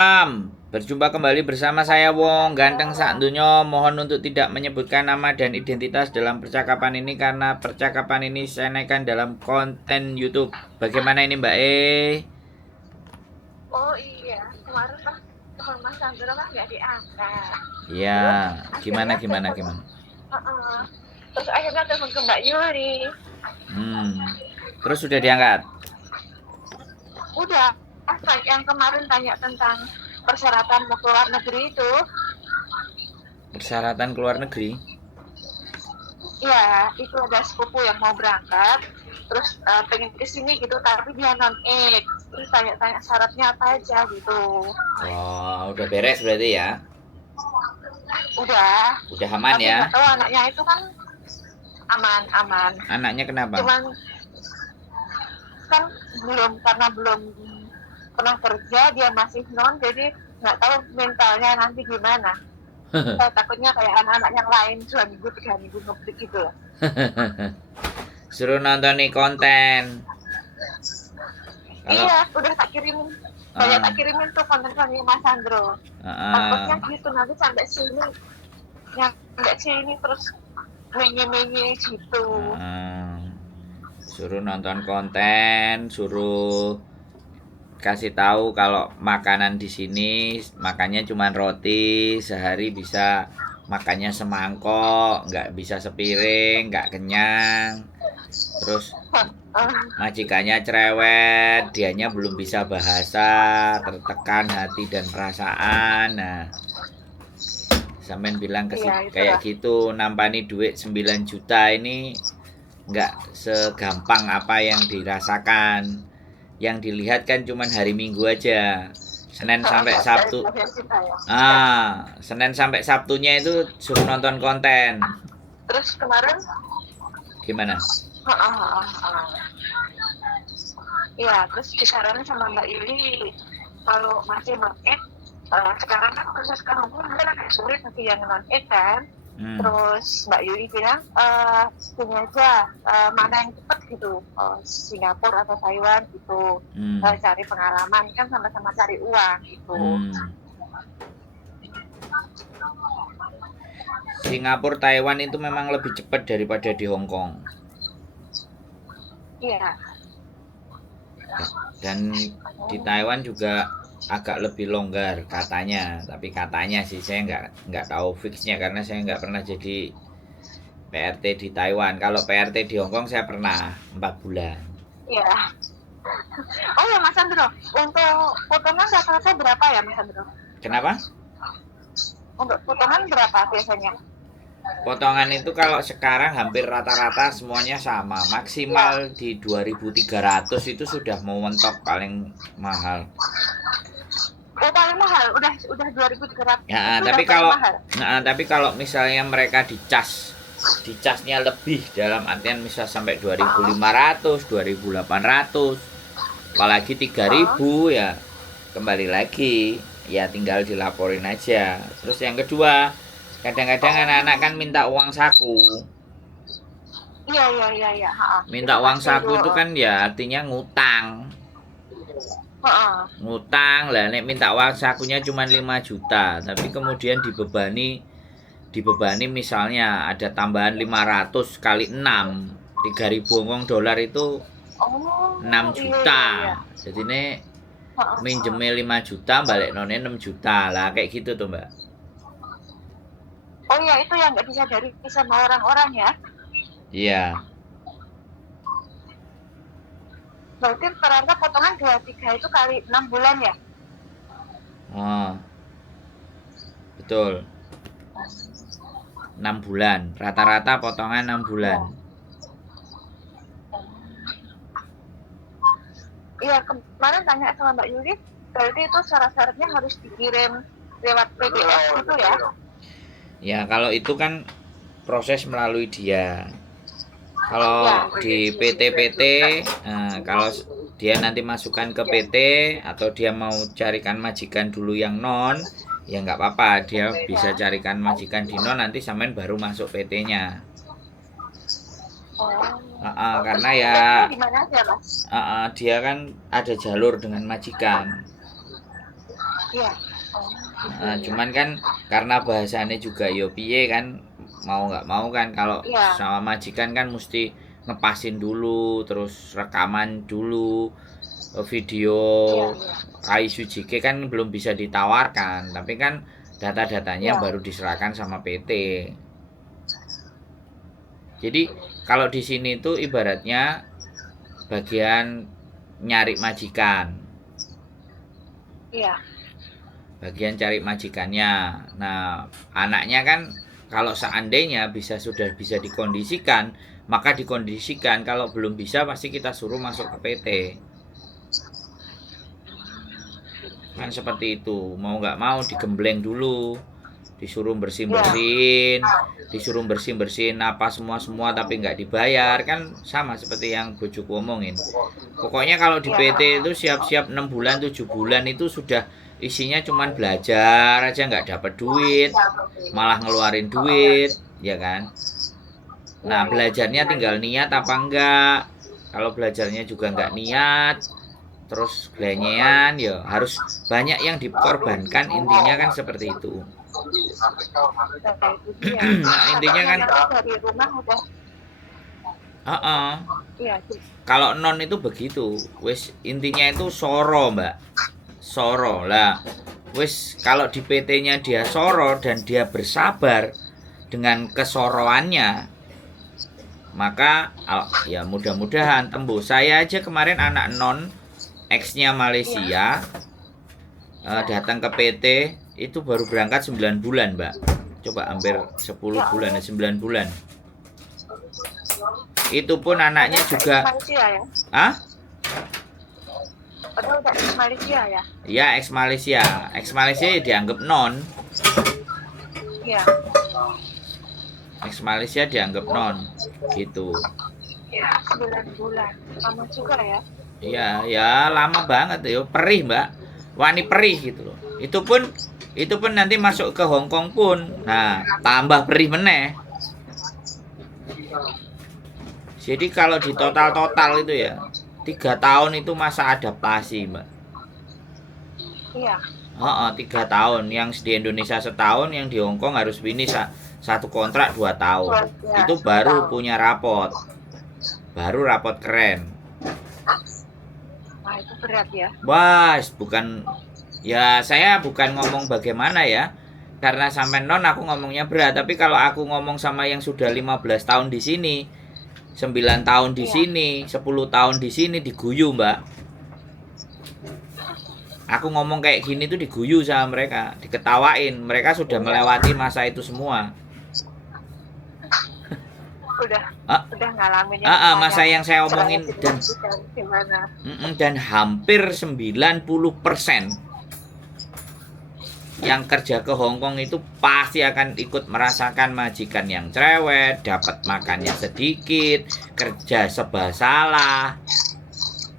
Berjumpa kembali bersama saya Wong Ganteng Sakdunyo. Mohon untuk tidak menyebutkan nama dan identitas dalam percakapan ini karena percakapan ini saya naikkan dalam konten YouTube. Bagaimana ini Mbak E? Oh iya, kemarin pas telepon Mas Sandro kan nggak diangkat. Ya, Terus gimana akhirnya gimana telepon, gimana? uh-uh. Terus akhirnya telepon ke Mbak Yuri. Hmm. Terus sudah diangkat? Udah, yang kemarin tanya tentang persyaratan mau keluar negeri itu, Persyaratan keluar negeri? ya itu ada sepupu yang mau berangkat, terus pengen kesini gitu, tapi dia non-aid. Terus tanya-tanya syaratnya apa aja gitu. Wah, udah beres berarti ya? Udah, Udah aman tapi ya? nggak tahu anaknya itu kan aman-aman. Anaknya kenapa? Cuman kan karena belum pernah kerja, dia masih non, jadi nggak tahu mentalnya nanti gimana. Saya takutnya kayak anak-anak yang lain 2 minggu 3 minggu ngebreak gitu loh. Suruh nonton nih konten. Kalau Iya, udah tak kirimin, banyak tak kirimin tuh konten-konten Mas Sandro. Takutnya gitu nanti sampai sini terus menye-menye gitu. suruh nonton konten, suruh kasih tahu kalau makanan di sini makannya cuma roti, sehari bisa makannya semangkok, nggak bisa sepiring, nggak kenyang. Terus majikannya cerewet, dianya belum bisa bahasa, tertekan hati dan perasaan. Nah, sampean bilang Iya, kayak itulah. gitu, nampani duit 9 juta ini nggak segampang apa yang dirasakan. Yang dilihat kan cuman hari Minggu aja. Senin sampai Dari Sabtu. bagian kita ya. Senin sampai Sabtunya itu suruh nonton konten. Terus kemarin, Gimana? ya terus disaranin sama Mbak Yuli kalau masih non-ed, sekarang kan proses kehukuman kan agak sulit nanti yang non-ed kan. Hmm. Terus Mbak Yuli bilang sini aja, mana yang cepat gitu, Singapura atau Taiwan gitu. Cari pengalaman kan sama-sama cari uang gitu. Singapura, Taiwan itu memang lebih cepat daripada di Hong Kong. Iya. Dan di Taiwan juga agak lebih longgar katanya, tapi katanya sih saya nggak tahu fixnya karena saya nggak pernah jadi PRT di Taiwan. Kalau PRT di Hong Kong saya pernah 4 bulan. Iya. Oh ya Mas Sandro, untuk potongan rata-rata berapa ya Mas Sandro? Kenapa? Untuk potongan berapa biasanya? Potongan itu kalau sekarang hampir rata-rata semuanya sama. Maksimal di 2.300 itu sudah mau mentok paling mahal. Oh paling mahal, udah 2.300 Ya, itu tapi udah paling kalau mahal. misalnya mereka dicasnya lebih dalam artian misal sampai 2.500, 2.800, apalagi 3.000 ya kembali lagi ya tinggal dilaporin aja. Terus yang kedua, kadang-kadang anak-anak kan minta uang saku. Iya. Minta Itu uang pasti saku itu itu. kan ya artinya ngutang. Ngutang lah, nek minta uang sakunya cuma 5 juta, tapi kemudian dibebani misalnya ada tambahan 500 kali 6, 3.000 Hongkong dolar itu 6 Oh juta. iya. Jadi ini minjemnya 5 juta, balik nonnya 6 juta lah, kayak gitu tuh Mbak. Oh iya, itu yang nggak disadari sama orang-orang ya. Iya. Berarti rata-rata potongan 23 itu kali 6 bulan ya. Oh, betul. 6 bulan. Rata-rata potongan 6 bulan. Iya, kemarin tanya sama Mbak Yuli, berarti itu syarat-syaratnya harus dikirim lewat PDF gitu ya. Ya, kalau itu kan proses melalui dia. Kalau di PT-PT, kalau dia nanti masukkan ke PT atau dia mau carikan majikan dulu yang non, ya nggak apa-apa, dia bisa carikan majikan di non, nanti sampean baru masuk PT-nya. Karena ya dia kan ada jalur dengan majikan. Iya. Oh, Nah, gitu ya. cuman kan karena bahasanya juga yo piye kan, mau nggak mau kan kalau Iya, sama majikan kan mesti ngepasin dulu, terus rekaman dulu, video iya, iya. AISUJK kan belum bisa ditawarkan, tapi kan data-datanya Iya, baru diserahkan sama PT. Jadi kalau di sini tuh ibaratnya bagian nyari majikan, iya. bagian cari majikannya. Nah, anaknya kan kalau seandainya sudah bisa dikondisikan, maka dikondisikan. Kalau belum bisa pasti kita suruh masuk ke PT. Kan seperti itu. Mau nggak mau digembleng dulu, disuruh Iya. bersin-bersin, disuruh bersin-bersin apa semua tapi nggak dibayar, kan sama seperti yang bojoku omongin. Pokoknya kalau di Iya. PT itu siap-siap 6 bulan 7 bulan itu sudah isinya cuman belajar aja, nggak dapat duit, malah ngeluarin duit, ya kan. Iya, Nah, iya. belajarnya tinggal niat apa enggak. Kalau belajarnya juga nggak niat, terus belenyean, ya harus banyak yang dikorbankan, intinya kan seperti itu. Nah, itu dia. Nah, intinya Takutnya kan nanti dari rumah udah, heeh. iya sih. Kalau non itu begitu, wis intinya itu soro, Mbak. Soro lah. Wis kalau di PT-nya dia soro dan dia bersabar dengan kesoroannya, maka ya mudah-mudahan tembus. Saya aja kemarin anak non ex-nya Iya. Malaysia datang ke PT itu baru berangkat 9 bulan, Mbak. Coba hampir 10 Ya bulan, Allah. 9 bulan. Itu pun anaknya Padahal udah juga Malaysia ya. ah Padahal udah Malaysia ya. ya ex Malaysia. Ex Malaysia ya dianggap non. Iya. Ex Malaysia dianggap non gitu. 9 bulan. Lama juga ya. Iya, ya lama banget ya, perih, Mbak. Wani perih gitu loh. Itu pun nanti masuk ke Hong Kong pun. Nah, tambah perih meneh. Jadi kalau di total itu ya 3 tahun itu masa adaptasi, Mbak. Iya. Oh, 3 tahun. Yang di Indonesia setahun, yang di Hong Kong harus ini satu kontrak 2 tahun. Ya, Itu baru punya rapot. Baru rapot keren. Wah, itu berat ya. Wah, bukan ya, saya bukan ngomong bagaimana ya. Karena sampai non aku ngomongnya berat, tapi kalau aku ngomong sama yang sudah 15 tahun di sini, 9 tahun di Iya. sini, 10 tahun di sini diguyu, Mbak. Aku ngomong kayak gini tuh diguyu sama mereka, diketawain. Mereka sudah melewati masa itu semua. Udah ngalamin yang Masa yang saya omongin gimana. dan hampir 90% yang kerja ke Hong Kong itu pasti akan ikut merasakan majikan yang cerewet, dapat makannya sedikit, kerja serba salah,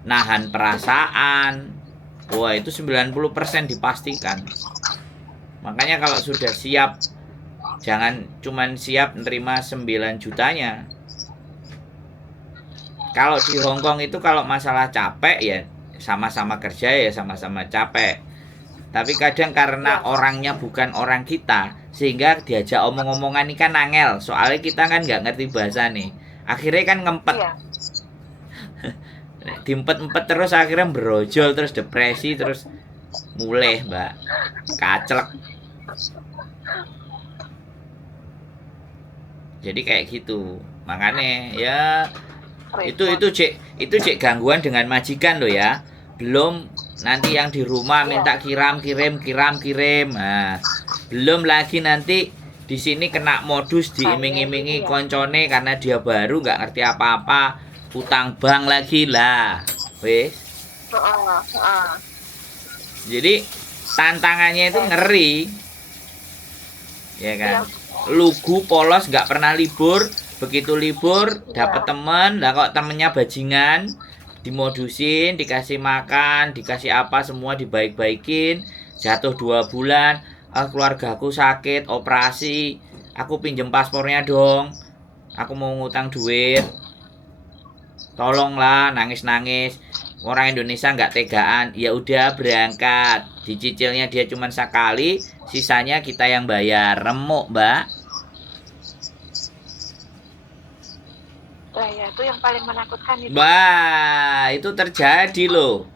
nahan perasaan. Wah, itu 90% dipastikan. Makanya kalau sudah siap, jangan cuman siap nerima 9 jutanya. Kalau di Hong Kong itu kalau masalah capek ya sama-sama kerja ya sama-sama capek. Tapi kadang karena orangnya bukan orang kita, sehingga diajak omong-omongan ini kan angel. Soalnya kita kan nggak ngerti bahasa nih. Akhirnya kan ngempet. Iya. Diempet-empet terus akhirnya berojol, terus depresi, terus mulai, Mbak. Kaclek. Jadi kayak gitu. Makanya ya itu cek gangguan dengan majikan loh ya. Belum nanti yang di rumah minta kirim. Nah, belum lagi nanti di sini kena modus diiming-imingi koncone karena dia baru nggak ngerti apa-apa, utang bank lagi lah, wes. Jadi tantangannya itu ngeri, ya kan? Lugu polos nggak pernah libur, begitu libur dapat temen, lah kok temennya bajingan. Dimodusin, dikasih makan, dikasih apa semua dibaik-baikin, jatuh 2 bulan, keluarga aku sakit, operasi, aku pinjem paspornya dong, aku mau ngutang duit, tolonglah, nangis-nangis, orang Indonesia nggak tegaan, ya udah berangkat, dicicilnya dia cuma sekali, sisanya kita yang bayar. Remuk, Mbak. Lah ya, itu yang paling menakutkan itu. Wah, itu terjadi loh.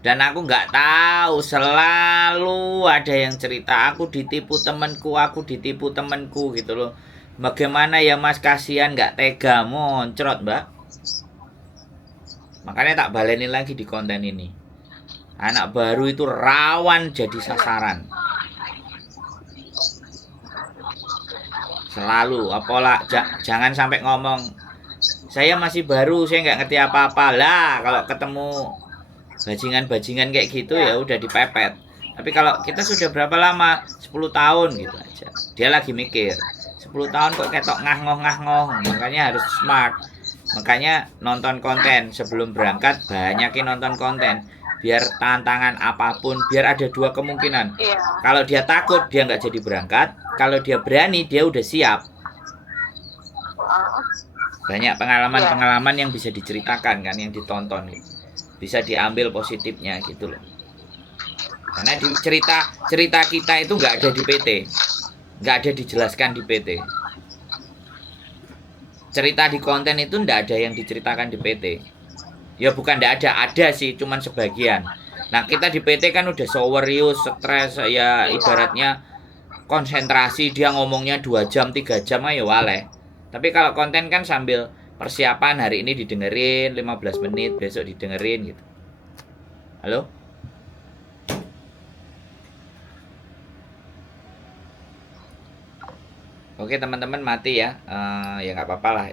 Dan aku nggak tahu, selalu ada yang cerita aku ditipu temanku gitu loh. Bagaimana ya Mas, kasihan nggak tega, moncrot Mbak. Makanya tak baleni lagi di konten ini. Anak baru itu rawan jadi sasaran. Selalu, apalah, jangan sampai ngomong saya masih baru, saya nggak ngerti apa-apa lah. Kalau ketemu bajingan-bajingan kayak gitu ya udah dipepet. Tapi kalau kita sudah berapa lama? 10 tahun gitu aja. Dia lagi mikir, 10 tahun kok ketok ngah-ngoh. Makanya harus smart. Makanya nonton konten sebelum berangkat, banyakin nonton konten. Biar tantangan apapun, biar ada dua kemungkinan. Kalau dia takut, dia nggak jadi berangkat. Kalau dia berani, dia udah siap. Banyak pengalaman-pengalaman yang bisa diceritakan kan, yang ditonton gitu. Bisa diambil positifnya gitu loh. Karena di cerita kita itu nggak ada di PT, nggak ada dijelaskan di PT. Cerita di konten itu nggak ada yang diceritakan di PT. Ya bukan nggak ada sih, cuman sebagian. Nah kita di PT kan udah serius, stres ya, ibaratnya konsentrasi, dia ngomongnya 2 jam 3 jam ayo waleh. Tapi kalau konten kan sambil persiapan, hari ini didengerin 15 menit, besok didengerin gitu. Halo? Oke teman-teman, mati ya. Ya nggak apa-apa lah.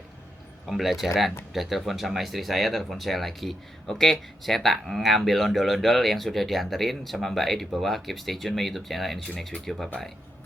Pembelajaran. Udah telepon sama istri saya, telepon saya lagi. Oke, saya tak ngambil ondol-ondol yang sudah dianterin sama Mbak E di bawah. Keep stay tune my YouTube channel and see you next video. Bye-bye.